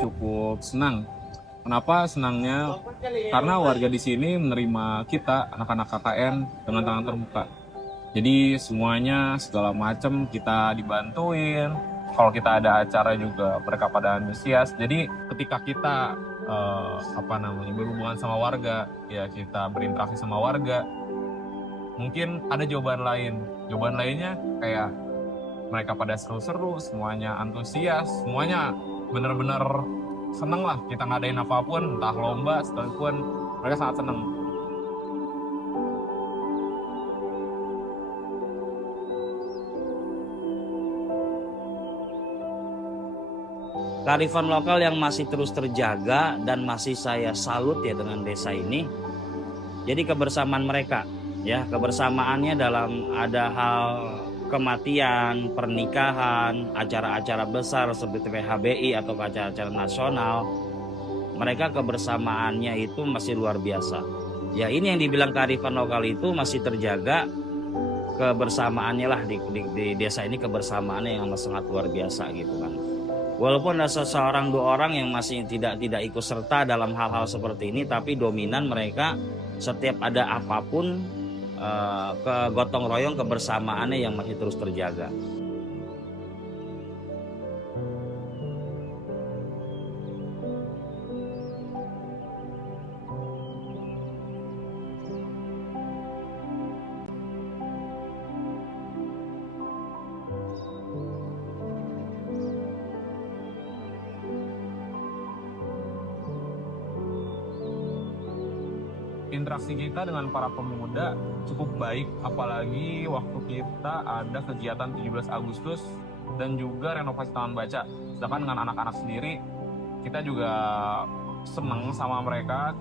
cukup senang. Kenapa senangnya? Karena warga di sini menerima kita, anak-anak KKN, dengan tangan terbuka. Jadi semuanya segala macam kita dibantuin. Kalau kita ada acara juga mereka pada antusias. Jadi ketika kita berhubungan sama warga, ya kita berinteraksi sama warga, mungkin ada jawaban lain. Jawaban lainnya kayak mereka pada seru-seru, semuanya antusias, semuanya benar-benar seneng lah kita ngadain apapun, entah lomba sekalipun, mereka sangat seneng. Kearifan lokal yang masih terus terjaga dan masih saya salut ya dengan desa ini. Jadi kebersamaan mereka, ya kebersamaannya dalam ada hal kematian, pernikahan, acara-acara besar seperti PHBI atau acara-acara nasional, mereka kebersamaannya itu masih luar biasa. Ya ini yang dibilang kearifan lokal itu masih terjaga kebersamaannya lah di desa ini, kebersamaannya yang sangat luar biasa gitu kan. Walaupun ada seseorang dua orang yang masih tidak ikut serta dalam hal-hal seperti ini, tapi dominan mereka setiap ada apapun kegotong royong kebersamaannya yang masih terus terjaga. Interaksi kita dengan para pemuda cukup baik, apalagi waktu kita ada kegiatan 17 Agustus dan juga renovasi taman baca. Sedangkan dengan anak-anak sendiri, kita juga senang sama mereka,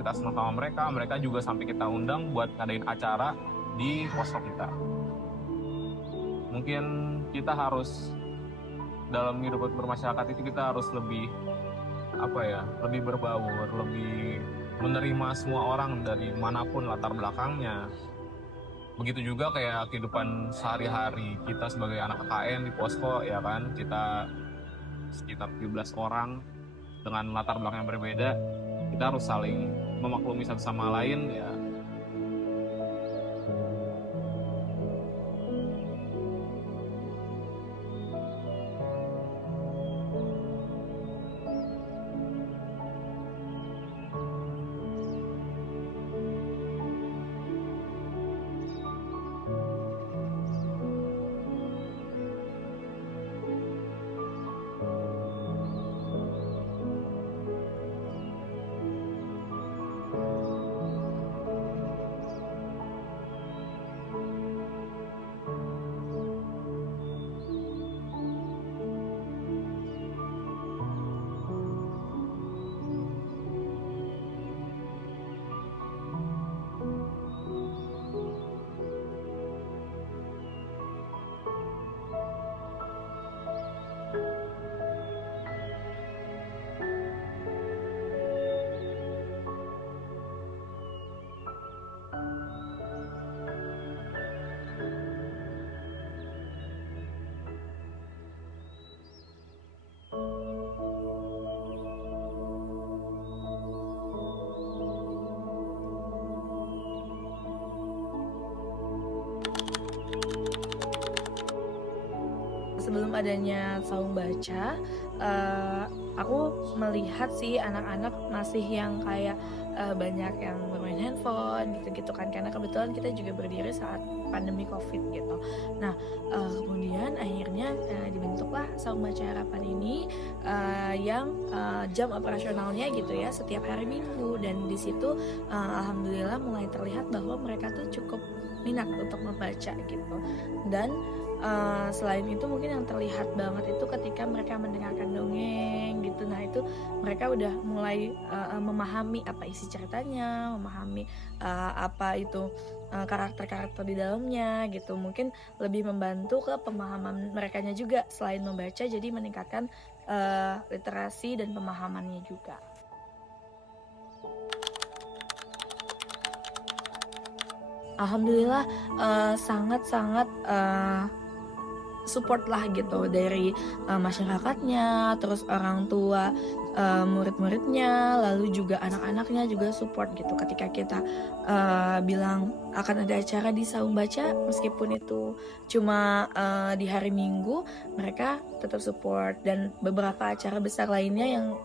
mereka juga sampai kita undang buat ngadain acara di posko kita. Mungkin kita harus dalam hidup bermasyarakat itu kita harus lebih lebih berbaur, lebih menerima semua orang dari manapun latar belakangnya. Begitu juga kayak kehidupan sehari-hari kita sebagai anak KKN di posko, ya kan, kita sekitar 17 orang dengan latar belakang yang berbeda, kita harus saling memaklumi satu sama lain ya. Sebelum adanya saung baca, aku melihat sih anak-anak masih yang kayak banyak yang bermain handphone gitu-gitu kan, karena kebetulan kita juga berdiri saat pandemi COVID gitu. Nah, kemudian akhirnya dibentuklah saung baca harapan ini yang jam operasionalnya gitu ya setiap hari Minggu, dan di situ alhamdulillah mulai terlihat bahwa mereka tuh cukup minat untuk membaca gitu. Dan selain itu mungkin yang terlihat banget itu ketika mereka mendengarkan dongeng gitu. Nah itu mereka udah mulai memahami apa isi ceritanya, memahami apa itu karakter-karakter di dalamnya gitu. Mungkin lebih membantu ke pemahaman merekanya juga, selain membaca jadi meningkatkan literasi dan pemahamannya juga. Alhamdulillah sangat-sangat support lah gitu dari masyarakatnya, terus orang tua murid-muridnya, lalu juga anak-anaknya juga support gitu ketika kita bilang akan ada acara di Saung Baca, meskipun itu cuma di hari Minggu, mereka tetap support. Dan beberapa acara besar lainnya yang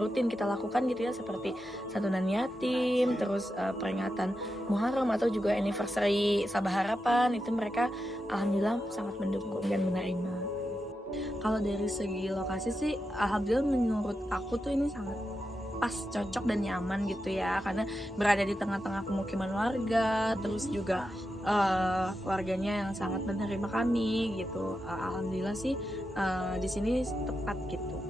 rutin kita lakukan gitu ya, seperti santunan yatim, terus peringatan Muharram atau juga anniversary Sabah Harapan, itu mereka alhamdulillah sangat mendukung dan menerima. Kalau dari segi lokasi sih, alhamdulillah menurut aku tuh ini sangat pas, cocok dan nyaman gitu ya, karena berada di tengah-tengah pemukiman warga, terus juga warganya yang sangat menerima kami gitu. Alhamdulillah sih di sini tepat gitu.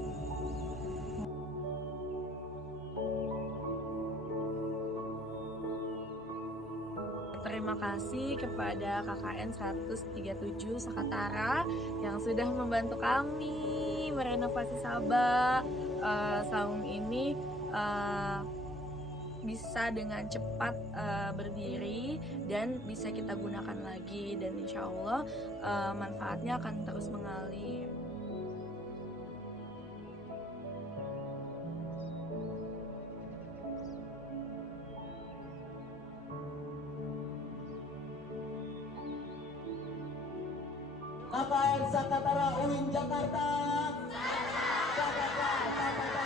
Terima kasih kepada KKN 137 Sakatara yang sudah membantu kami merenovasi Sabah. Saung ini bisa dengan cepat berdiri dan bisa kita gunakan lagi, dan insya Allah manfaatnya akan terus mengalir. KKN Sakatara UIN Jakarta. Jakarta.